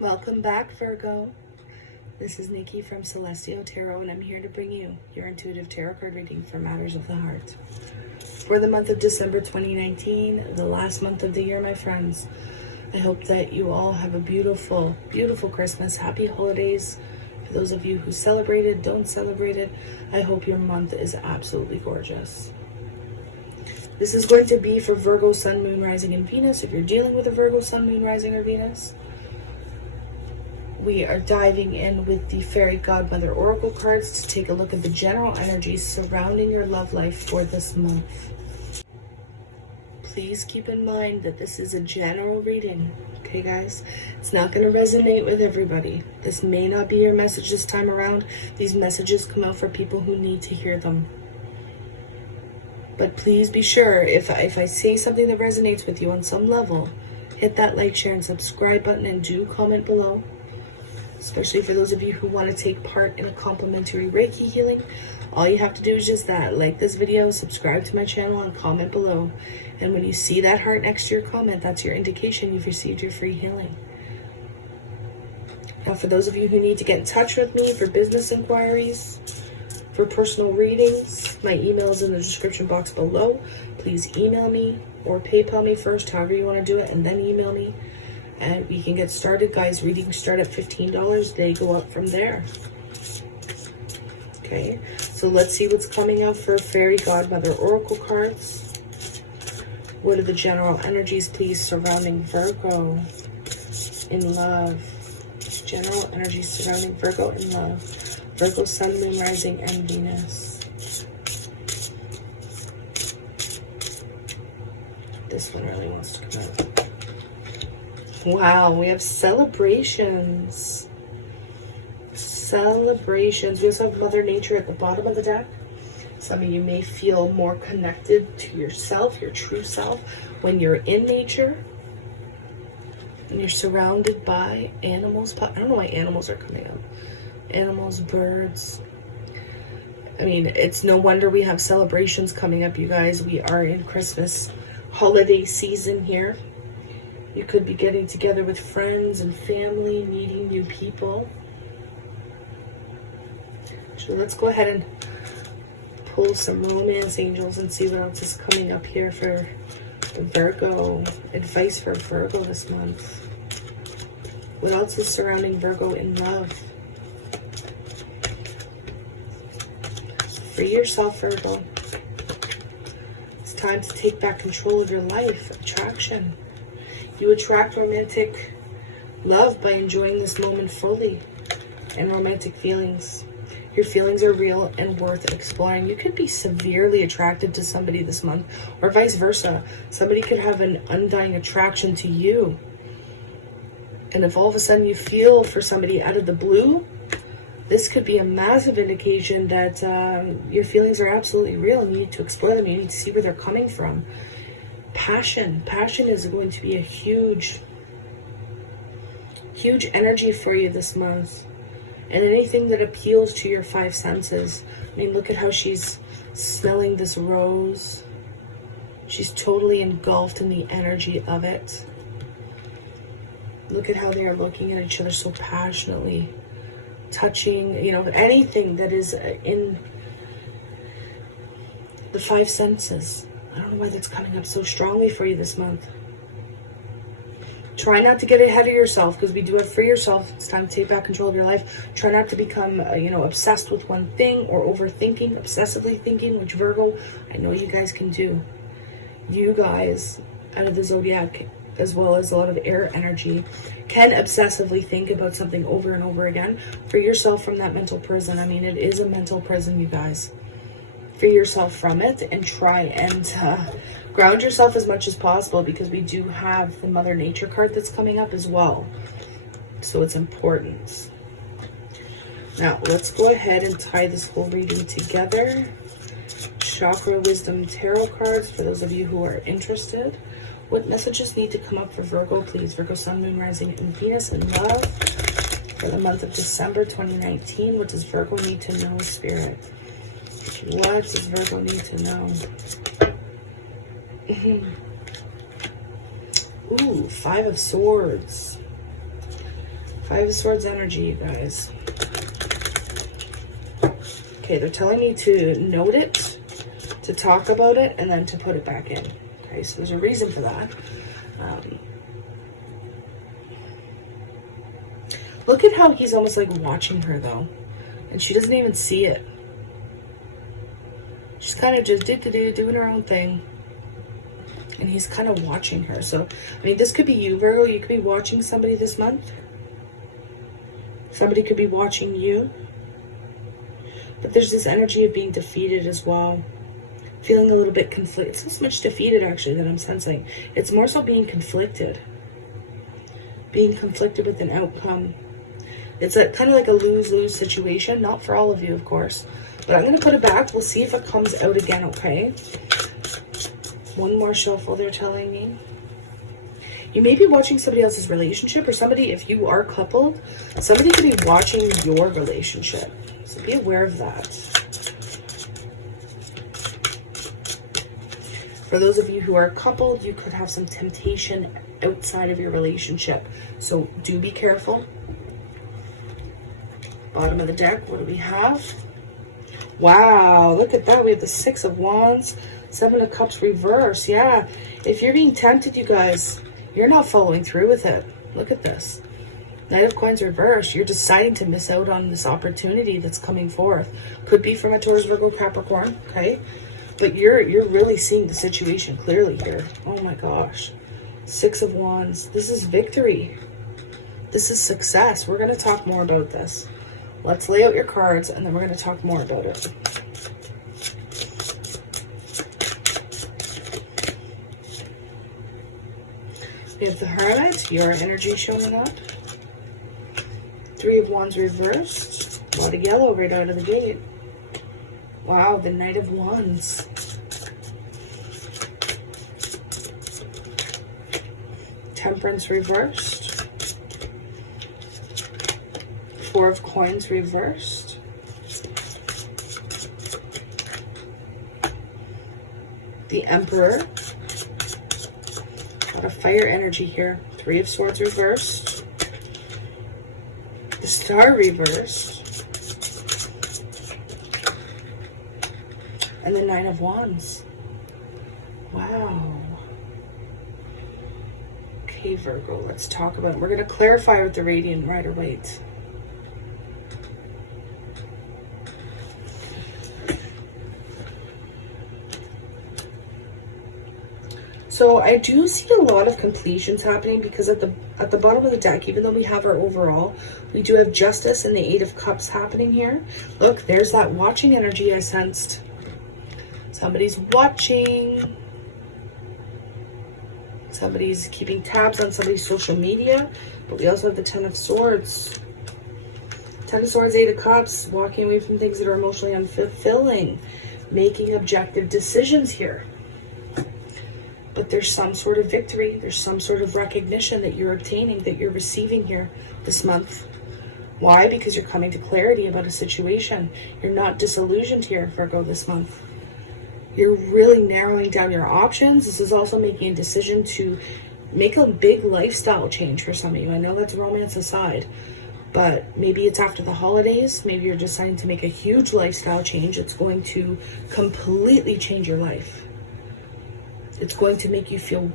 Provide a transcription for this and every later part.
Welcome back, Virgo. This is Nikki from Celestial Tarot, and I'm here to bring you your intuitive tarot card reading for matters of the heart. For the month of December 2019, the last month of the year, my friends, I hope that you all have a beautiful, beautiful Christmas. Happy holidays. For those of you who celebrated, don't celebrate it, I hope your month is absolutely gorgeous. This is going to be for Virgo, Sun, Moon, Rising, and Venus. If you're dealing with a Virgo, Sun, Moon, Rising, or Venus, we are diving in with the Fairy Godmother Oracle cards to take a look at the general energies surrounding your love life for this month. Please keep in mind that this is a general reading, okay guys? It's not going to resonate with everybody. This may not be your message this time around. These messages come out for people who need to hear them. But please be sure, if I say something that resonates with you on some level, hit that like, share, and subscribe button, and do comment below. Especially for those of you who want to take part in a complimentary Reiki healing. All you have to do is just that. Like this video, subscribe to my channel, and comment below. And when you see that heart next to your comment, that's your indication you've received your free healing. Now, for those of you who need to get in touch with me for business inquiries, for personal readings, my email is in the description box below. Please email me or PayPal me first, however you want to do it, and then email me. And we can get started, guys. Readings start at $15. They go up from there. Okay, so let's see what's coming out for Fairy Godmother Oracle cards. What are the general energies, please, surrounding Virgo in love? General energies surrounding Virgo in love. Virgo, Sun, Moon, Rising, and Venus. This one really wants to come out. Wow, we have celebrations. Celebrations. We also have Mother Nature at the bottom of the deck. Some of you may feel more connected to yourself, your true self, when you're in nature and you're surrounded by animals. I don't know why animals are coming up. Animals, birds. I mean, it's no wonder we have celebrations coming up, you guys. We are in Christmas holiday season here. You could be getting together with friends and family, meeting new people. So let's go ahead and pull some romance angels and see what else is coming up here for Virgo. Advice for Virgo this month. What else is surrounding Virgo in love? Free yourself, Virgo. It's time to take back control of your life. Attraction. You attract romantic love by enjoying this moment fully, and romantic feelings. Your feelings are real and worth exploring. You could be severely attracted to somebody this month, or vice versa. Somebody could have an undying attraction to you. And if all of a sudden you feel for somebody out of the blue, this could be a massive indication that your feelings are absolutely real and you need to explore them. You need to see where they're coming from. Passion. Passion is going to be a huge energy for you this month. And anything that appeals to your five senses. I mean, look at how she's smelling this rose. She's totally engulfed in the energy of it. Look at how they are looking at each other so passionately. Touching, you know, anything that is in the five senses. I don't know why that's coming up so strongly for you this month. Try not to get ahead of yourself, because we do have free yourself. It's time to take back control of your life. Try not to become, obsessed with one thing or overthinking, obsessively thinking, which Virgo, I know you guys can do. You guys, out of the zodiac, as well as a lot of air energy, can obsessively think about something over and over again. Free yourself from that mental prison. I mean, it is a mental prison, you guys. Free yourself from it and try and ground yourself as much as possible, because we do have the Mother Nature card that's coming up as well. So it's important. Now, let's go ahead and tie this whole reading together. Chakra Wisdom Tarot cards for those of you who are interested. What messages need to come up for Virgo, please? Virgo, Sun, Moon, Rising, and Venus in love for the month of December 2019. What does Virgo need to know, Spirit? What does Virgo need to know? Ooh, Five of Swords. Five of Swords energy, you guys. Okay, they're telling me to note it, to talk about it, and then to put it back in. Okay, so there's a reason for that. Look at how he's almost like watching her though. And she doesn't even see it. She's kind of just doing her own thing. And he's kind of watching her. So, I mean, this could be you, Virgo. You could be watching somebody this month. Somebody could be watching you. But there's this energy of being defeated as well. Feeling a little bit conflicted. It's not so much defeated, actually, that I'm sensing. It's more so being conflicted. Being conflicted with an outcome. It's a kind of like a lose-lose situation. Not for all of you, of course. But I'm going to put it back. We'll see if it comes out again, okay? One more shuffle, they're telling me. You may be watching somebody else's relationship, or somebody, if you are coupled, somebody could be watching your relationship. So be aware of that. For those of you who are coupled, you could have some temptation outside of your relationship. So do be careful. Bottom of the deck, what do we have? Wow, look at that. We have the Six of Wands, Seven of Cups reverse. Yeah, if you're being tempted, you guys, you're not following through with it. Look at this. Knight of Coins reverse. You're deciding to miss out on this opportunity that's coming forth. Could be from a Taurus, Virgo, Capricorn, okay? But you're really seeing the situation clearly here. Oh my gosh. Six of Wands. This is victory. This is success. We're going to talk more about this. Let's lay out your cards, and then we're going to talk more about it. We have the Hermit, your energy showing up. Three of Wands reversed. A lot of yellow right out of the gate. Wow, the Knight of Wands. Temperance reversed. Four of Coins reversed. The Emperor. A lot of fire energy here. Three of Swords reversed. The Star reversed. And the Nine of Wands. Wow. Okay, Virgo, let's talk about it. We're going to clarify with the Radiant Rider-Waite. So I do see a lot of completions happening, because at the bottom of the deck, even though we have our overall, we do have Justice and the Eight of Cups happening here. Look, there's that watching energy I sensed. Somebody's watching. Somebody's keeping tabs on somebody's social media. But we also have the Ten of Swords. Ten of Swords, Eight of Cups, walking away from things that are emotionally unfulfilling. Making objective decisions here. But there's some sort of victory. There's some sort of recognition that you're obtaining, that you're receiving here this month. Why? Because you're coming to clarity about a situation. You're not disillusioned here, Virgo, this month. You're really narrowing down your options. This is also making a decision to make a big lifestyle change for some of you. I know that's romance aside, but maybe it's after the holidays. Maybe you're deciding to make a huge lifestyle change. It's going to completely change your life. It's going to make you feel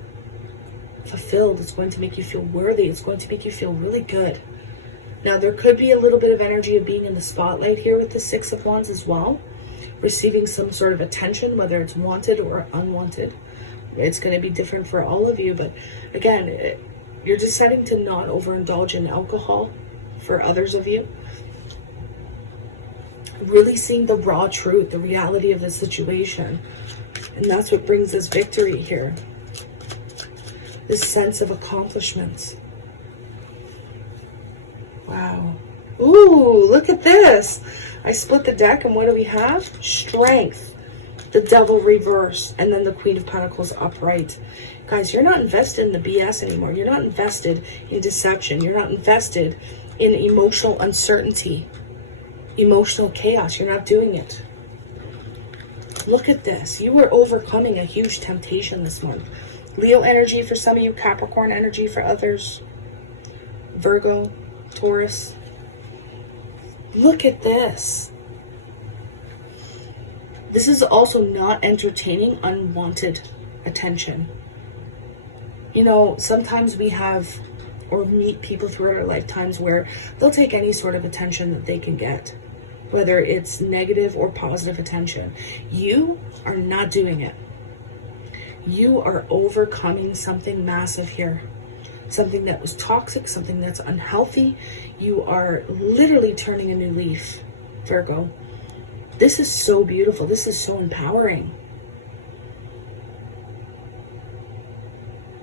fulfilled. It's going to make you feel worthy. It's going to make you feel really good. Now, there could be a little bit of energy of being in the spotlight here with the Six of Wands as well. Receiving some sort of attention, whether it's wanted or unwanted. It's going to be different for all of you. But again, you're deciding to not overindulge in alcohol for others of you. Really seeing the raw truth, the reality of the situation. And that's what brings us victory here. This sense of accomplishments. Wow. Ooh, look at this. I split the deck, and what do we have? Strength. The Devil reverse, and then the Queen of Pentacles upright. Guys, you're not invested in the BS anymore. You're not invested in deception. You're not invested in emotional uncertainty, emotional chaos. You're not doing it. Look at this. You are overcoming a huge temptation this month. Leo energy for some of you, Capricorn energy for others, Virgo, Taurus. Look at this. This is also not entertaining unwanted attention. You know, sometimes we have or meet people throughout our lifetimes where they'll take any sort of attention that they can get, whether it's negative or positive attention. You are not doing it. You are overcoming something massive here. Something that was toxic, something that's unhealthy. You are literally turning a new leaf, Virgo. This is so beautiful. This is so empowering.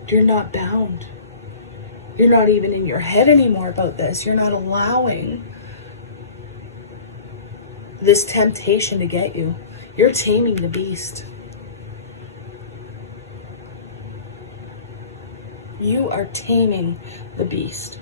You're not bound. You're not even in your head anymore about this. You're not allowing this temptation to get you. You're taming the beast. You are taming the beast.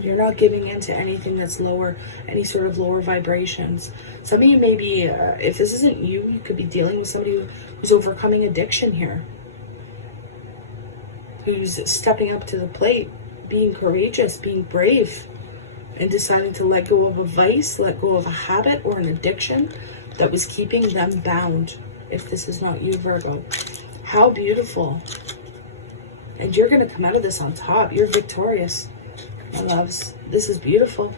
You're not giving in to anything that's lower, any sort of lower vibrations. Some of you may be, if this isn't you, you could be dealing with somebody who's overcoming addiction here. Who's stepping up to the plate, being courageous, being brave, and deciding to let go of a vice, let go of a habit or an addiction that was keeping them bound. If this is not you, Virgo. How beautiful. And you're going to come out of this on top. You're victorious, my loves. This is beautiful.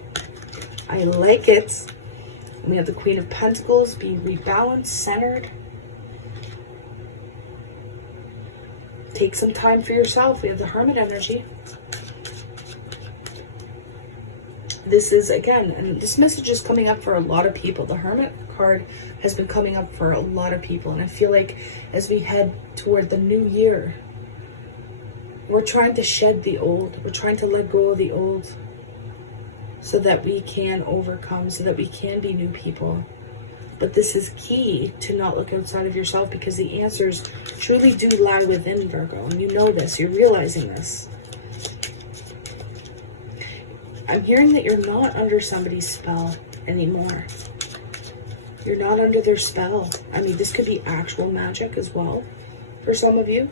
I like it. We have the Queen of Pentacles being rebalanced, centered. Take some time for yourself. We have the Hermit energy. This is, again, and this message is coming up for a lot of people. The Hermit card has been coming up for a lot of people. And I feel like as we head toward the new year, we're trying to shed the old. We're trying to let go of the old so that we can overcome, so that we can be new people. But this is key to not look outside of yourself, because the answers truly do lie within, Virgo. And you know this. You're realizing this. I'm hearing that you're not under somebody's spell anymore. You're not under their spell. I mean, this could be actual magic as well for some of you.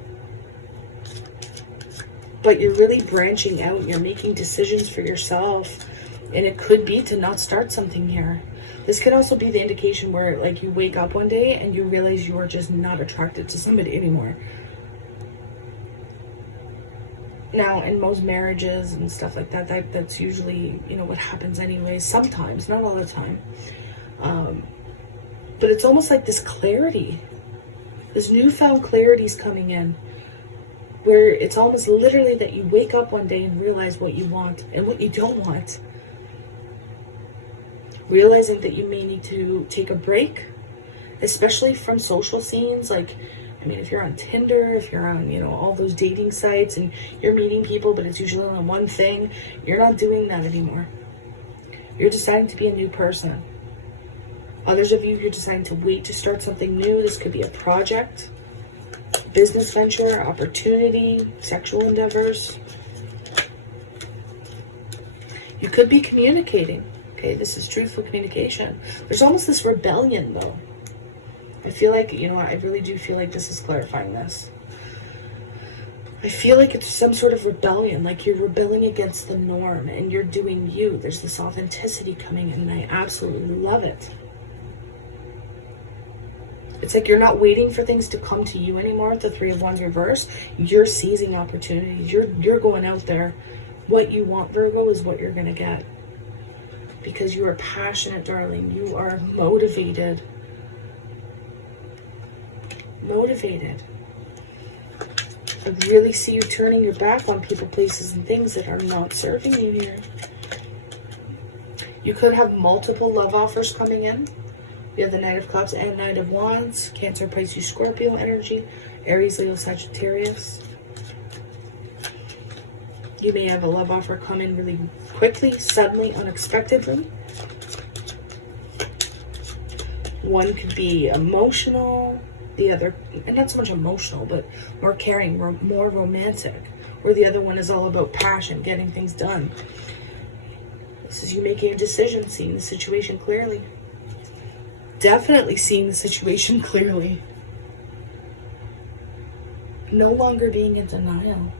But you're really branching out. You're making decisions for yourself. And it could be to not start something here. This could also be the indication where, like, you wake up one day and you realize you are just not attracted to somebody anymore. Now, in most marriages and stuff like that, that's usually, you know, what happens anyways. Sometimes, not all the time. But it's almost like this clarity. This newfound clarity is coming in. Where it's almost literally that you wake up one day and realize what you want and what you don't want. Realizing that you may need to take a break. Especially from social scenes, like, I mean, if you're on Tinder, if you're on, you know, all those dating sites and you're meeting people, but it's usually on one thing, you're not doing that anymore. You're deciding to be a new person. Others of you, you're deciding to wait to start something new. This could be a project, business venture, opportunity, sexual endeavors. You could be communicating. Okay, this is truthful communication. There's almost this rebellion, though. I feel like, you know, I really do feel like this is clarifying this. I feel like it's some sort of rebellion, like you're rebelling against the norm and you're doing you. There's this authenticity coming in and I absolutely love it. It's like you're not waiting for things to come to you anymore. The Three of Wands reverse. You're seizing opportunities. You're going out there. What you want, Virgo, is what you're going to get. Because you are passionate, darling. You are motivated. Motivated. I really see you turning your back on people, places, and things that are not serving you here. You could have multiple love offers coming in. We have the Knight of Cups and Knight of Wands, Cancer, Pisces, Scorpio energy, Aries, Leo, Sagittarius. You may have a love offer come in really quickly, suddenly, unexpectedly. One could be emotional, the other, and not so much emotional, but more caring, more romantic. Or the other one is all about passion, getting things done. This is you making a decision, seeing the situation clearly. Definitely seeing the situation clearly. No longer being in denial.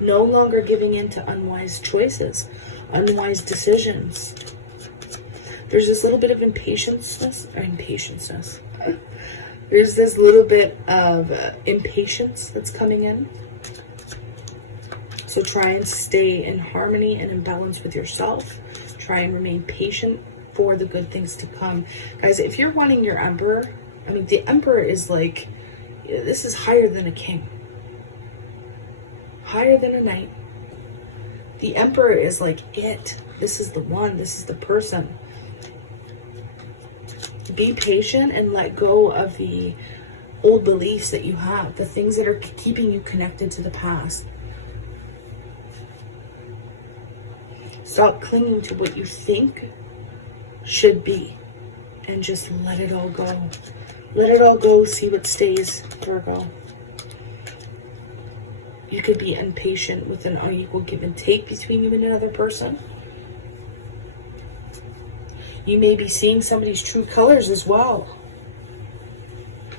No longer giving in to unwise choices, unwise decisions. There's this little bit of impatience. There's this little bit of impatience that's coming in. So try and stay in harmony and in balance with yourself. Try and remain patient for the good things to come. Guys, if you're wanting your emperor, I mean, the emperor is like, this is higher than a king. Higher than a knight. The emperor is like it. This is the one. This is the person. Be patient and let go of the old beliefs that you have, the things that are keeping you connected to the past. Stop clinging to what you think should be and just let it all go. Let it all go, see what stays, Virgo. You could be impatient with an unequal give and take between you and another person. You may be seeing somebody's true colors as well.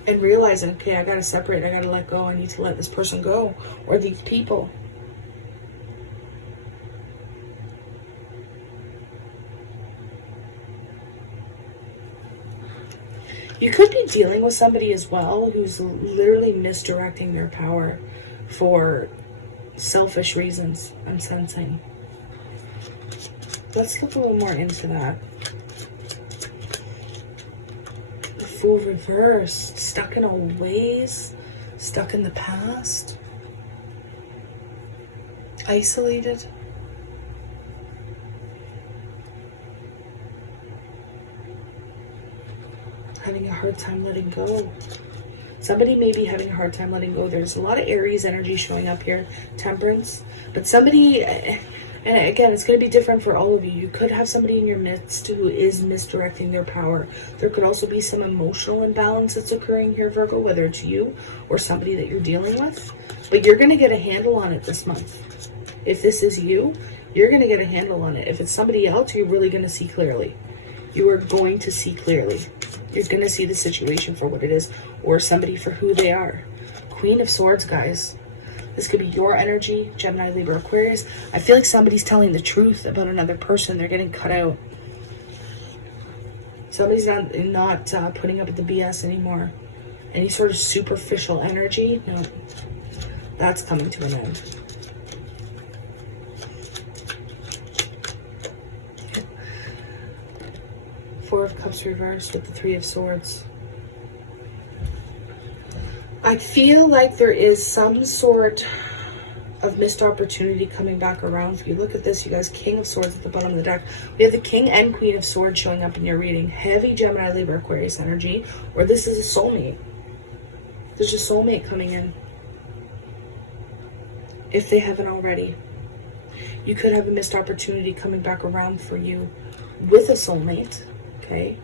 And realizing, okay, I gotta separate, I gotta let go, I need to let this person go, or these people. You could be dealing with somebody as well who's literally misdirecting their power for selfish reasons, I'm sensing. Let's look a little more into that. The Fool reversed, stuck in old ways, stuck in the past, isolated. Having a hard time letting go. Somebody may be having a hard time letting go. There's a lot of Aries energy showing up here, Temperance. But somebody, and again, it's going to be different for all of you. You could have somebody in your midst who is misdirecting their power. There could also be some emotional imbalance that's occurring here, Virgo, whether it's you or somebody that you're dealing with. But you're going to get a handle on it this month. If this is you, you're going to get a handle on it. If it's somebody else, you're really going to see clearly. You are going to see clearly. You're going to see the situation for what it is, or somebody for who they are. Queen of Swords, guys. This could be your energy, Gemini, Libra, Aquarius. I feel like somebody's telling the truth about another person. They're getting cut out. Somebody's not putting up with the BS anymore. Any sort of superficial energy, no. That's coming to an end. Four of Cups reversed with the Three of Swords. I feel like there is some sort of missed opportunity coming back around for you. Look at this, you guys. King of Swords at the bottom of the deck. We have the King and Queen of Swords showing up in your reading. Heavy Gemini, Libra, Aquarius energy. Or this is a soulmate. There's a soulmate coming in. If they haven't already. You could have a missed opportunity coming back around for you with a soulmate. Okay,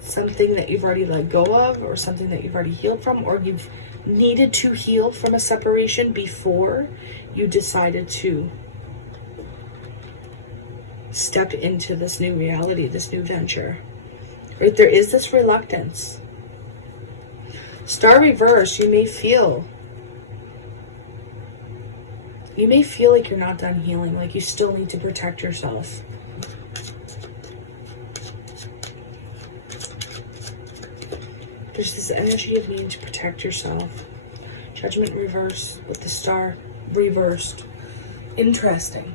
something that you've already let go of, or something that you've already healed from, or you've needed to heal from a separation before you decided to step into this new reality, this new venture. Right? There is this reluctance. Star reverse, you may feel like you're not done healing, like you still need to protect yourself. There's this energy of needing to protect yourself. Judgment reverse with the Star reversed. Interesting.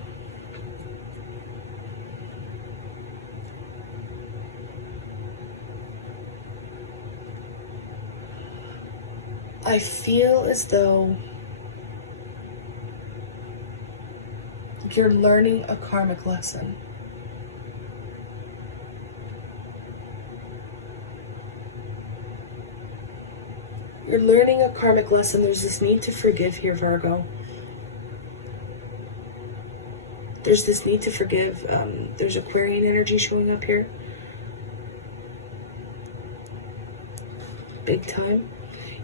I feel as though you're learning a karmic lesson. You're learning a karmic lesson. There's this need to forgive here, Virgo. There's this need to forgive. There's Aquarian energy showing up here. Big time.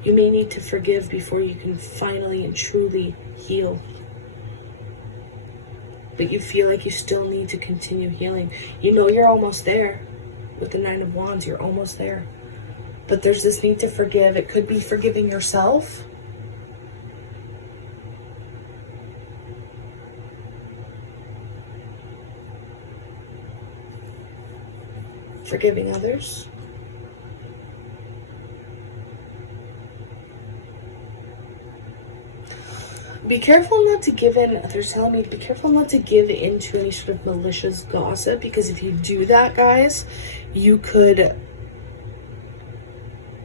You may need to forgive before you can finally and truly heal. But you feel like you still need to continue healing. You know you're almost there. with the Nine of Wands. You're almost there. But there's this need to forgive. It could be forgiving yourself. Forgiving others. Be careful not to give in. They're telling me to be careful not to give into any sort of malicious gossip, because if you do that, guys, you could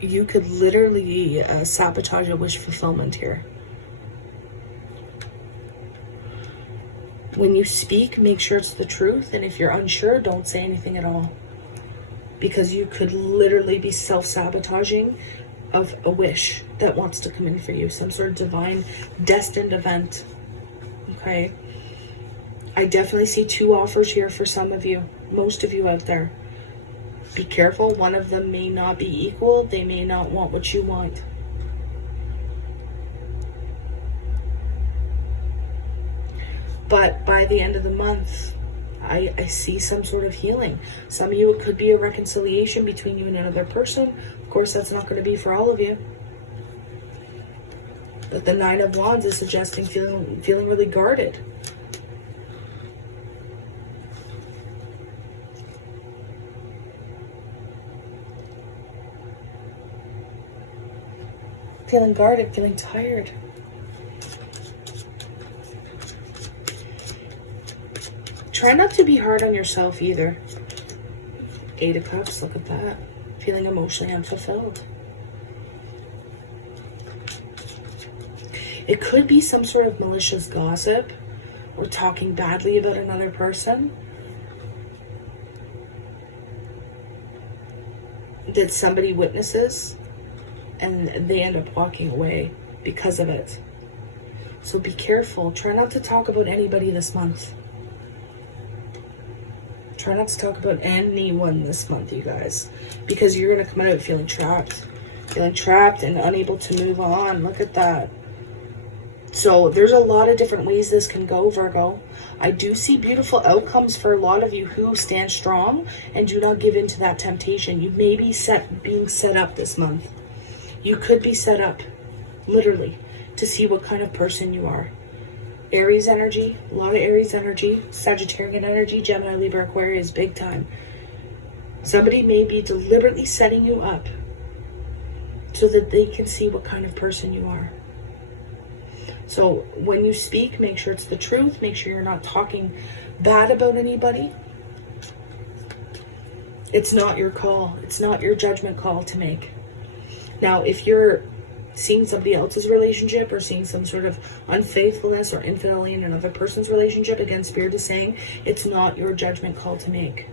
literally sabotage a wish fulfillment here. When you speak, make sure it's the truth, and if you're unsure, don't say anything at all, because you could literally be self-sabotaging of a wish that wants to come in for you, some sort of divine destined event. Okay, I definitely see 2 offers here for some of you, most of you out there. Be careful, one of them may not be equal. They may not want what you want. But by the end of the month, I see some sort of healing. Some of you, it could be a reconciliation between you and another person. Of course, that's not going to be for all of you. But the Nine of Wands is suggesting feeling really guarded. Feeling guarded, feeling tired. Try not to be hard on yourself either. 8 of Cups, look at that. Feeling emotionally unfulfilled. It could be some sort of malicious gossip or talking badly about another person that somebody witnesses and they end up walking away because of it. So be careful. Try not to talk about anybody this month. Try not to talk about anyone this month, you guys, because you're going to come out feeling trapped and unable to move on. Look at that. So there's a lot of different ways this can go, Virgo. I do see beautiful outcomes for a lot of you who stand strong and do not give in to that temptation. You may be being set up this month. You could be set up, literally, to see what kind of person you are. Aries energy, a lot of Aries energy, Sagittarian energy, Gemini, Libra, Aquarius, big time. Somebody may be deliberately setting you up so that they can see what kind of person you are. So when you speak, make sure it's the truth. Make sure you're not talking bad about anybody. It's not your call. It's not your judgment call to make. Now, if you're seeing somebody else's relationship or seeing some sort of unfaithfulness or infidelity in another person's relationship, again, Spirit is saying it's not your judgment call to make.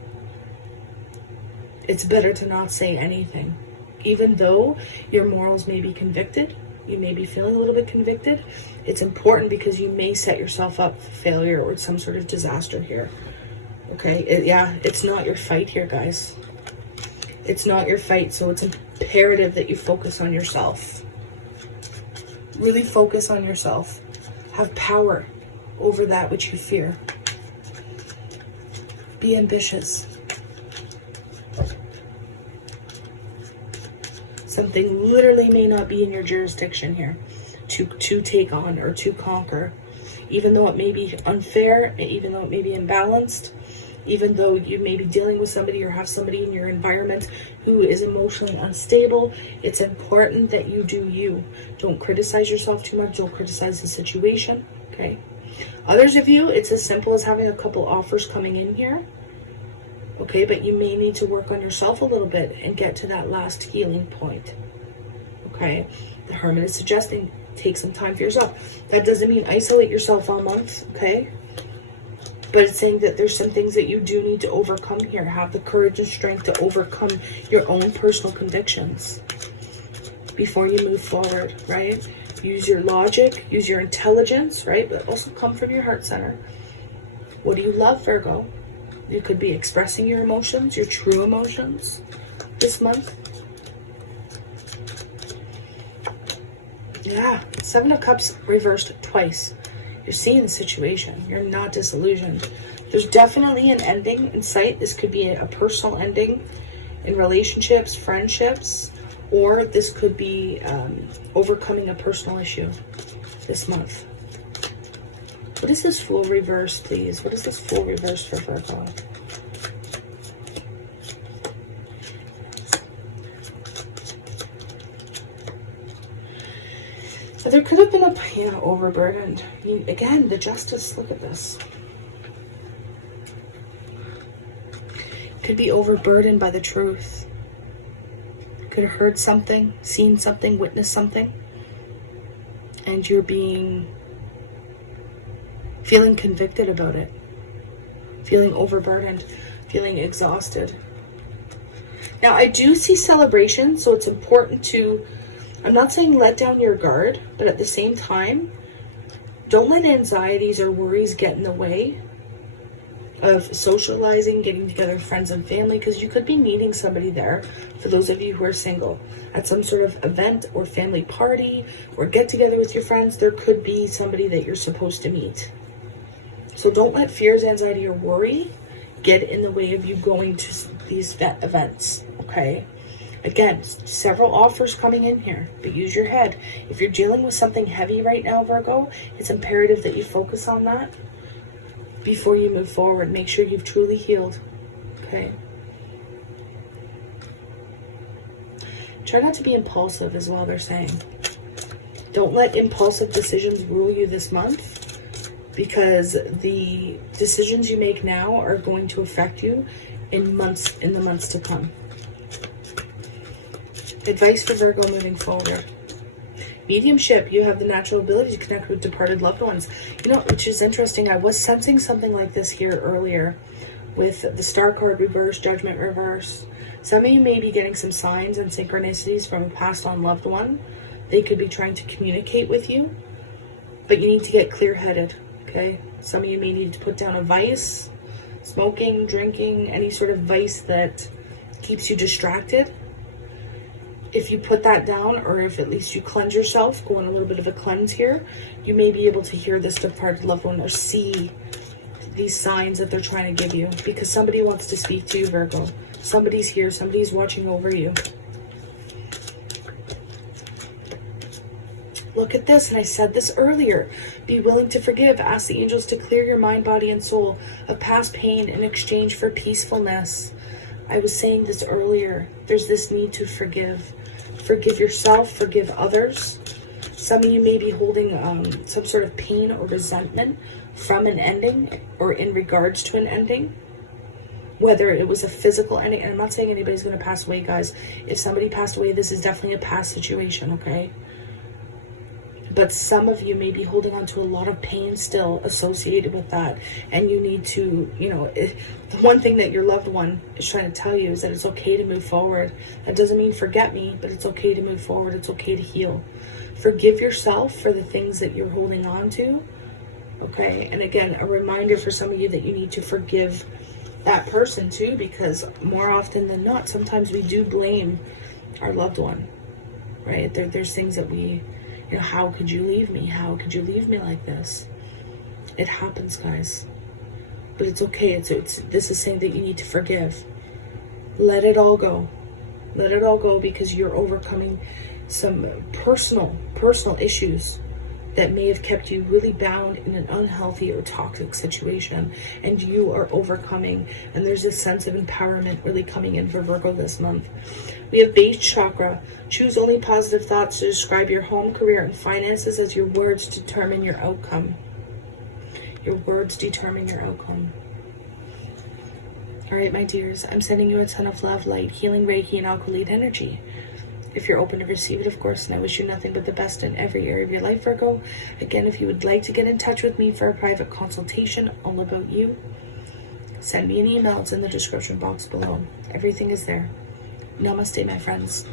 It's better to not say anything. Even though your morals may be convicted, you may be feeling a little bit convicted, it's important because you may set yourself up for failure or some sort of disaster here. Okay, it's not your fight here, guys. It's not your fight, so it's imperative that you focus on yourself. Really focus on yourself. Have power over that which you fear. Be ambitious. Something literally may not be in your jurisdiction here to take on or to conquer. Even though it may be unfair, even though it may be imbalanced, even though you may be dealing with somebody or have somebody in your environment who is emotionally unstable, it's important that you do you. Don't criticize yourself too much. Don't criticize the situation, okay? Others of you, it's as simple as having a couple offers coming in here, okay? But you may need to work on yourself a little bit and get to that last healing point, okay? The Hermit is suggesting take some time for yourself. That doesn't mean isolate yourself all month, okay? But it's saying that there's some things that you do need to overcome here. Have the courage and strength to overcome your own personal convictions before you move forward, right? Use your logic, use your intelligence, right? But also come from your heart center. What do you love, Virgo? You could be expressing your emotions, your true emotions this month. Yeah, 7 of Cups reversed twice. You're seeing the situation. You're not disillusioned. There's definitely an ending in sight. This could be a personal ending. in relationships, friendships, or this could be overcoming a personal issue this month. What is this Fool reverse, please? What is this Fool reverse for Virgo? So there could have been a, overburdened. Again, the Justice, look at this. Could be overburdened by the truth. Could have heard something, seen something, witnessed something. And you're feeling convicted about it. Feeling overburdened. Feeling exhausted. Now, I do see celebration, so it's important to, I'm not saying let down your guard, but at the same time, don't let anxieties or worries get in the way of socializing, getting together with friends and family, because you could be meeting somebody there, for those of you who are single, at some sort of event or family party or get together with your friends. There could be somebody that you're supposed to meet. So don't let fears, anxiety, or worry get in the way of you going to these events, okay? Again, several offers coming in here, but use your head. If you're dealing with something heavy right now, Virgo, it's imperative that you focus on that before you move forward. Make sure you've truly healed, okay? Try not to be impulsive as well, they're saying. Don't let impulsive decisions rule you this month, because the decisions you make now are going to affect you in the months to come. Advice for Virgo moving forward. Mediumship, you have the natural ability to connect with departed loved ones. Which is interesting. I was sensing something like this here earlier with the Star card reverse, Judgment reverse. Some of you may be getting some signs and synchronicities from a passed on loved one. They could be trying to communicate with you, but you need to get clear-headed, okay? Some of you may need to put down a vice, smoking, drinking, any sort of vice that keeps you distracted. If you put that down, or if at least you cleanse yourself, go on a little bit of a cleanse here, you may be able to hear this departed loved one or see these signs that they're trying to give you, because somebody wants to speak to you, Virgo. Somebody's here. Somebody's watching over you. Look at this, and I said this earlier. Be willing to forgive. Ask the angels to clear your mind, body, and soul of past pain in exchange for peacefulness. I was saying this earlier. There's this need to forgive. Forgive yourself, forgive others. Some of you may be holding some sort of pain or resentment from an ending, or in regards to an ending. Whether it was a physical ending, and I'm not saying anybody's going to pass away, guys. If somebody passed away, this is definitely a past situation, okay? But some of you may be holding on to a lot of pain still associated with that. And you need to, the one thing that your loved one is trying to tell you is that it's okay to move forward. That doesn't mean forget me, but it's okay to move forward. It's okay to heal. Forgive yourself for the things that you're holding on to, okay? And again, a reminder for some of you that you need to forgive that person too, because more often than not, sometimes we do blame our loved one, right? There's things that we... how could you leave me? How could you leave me like this? It happens, guys. But it's okay. This is saying that you need to forgive. Let it all go. Let it all go, because you're overcoming some personal issues that may have kept you really bound in an unhealthy or toxic situation. And you are overcoming. And there's this sense of empowerment really coming in for Virgo this month. We have base chakra. Choose only positive thoughts to describe your home, career, and finances, as your words determine your outcome. Your words determine your outcome. All right, my dears, I'm sending you a ton of love, light, healing, Reiki, and Aqualite energy. If you're open to receive it, of course, and I wish you nothing but the best in every area of your life, Virgo. Again, if you would like to get in touch with me for a private consultation all about you, send me an email. It's in the description box below. Everything is there. Namaste, my friends.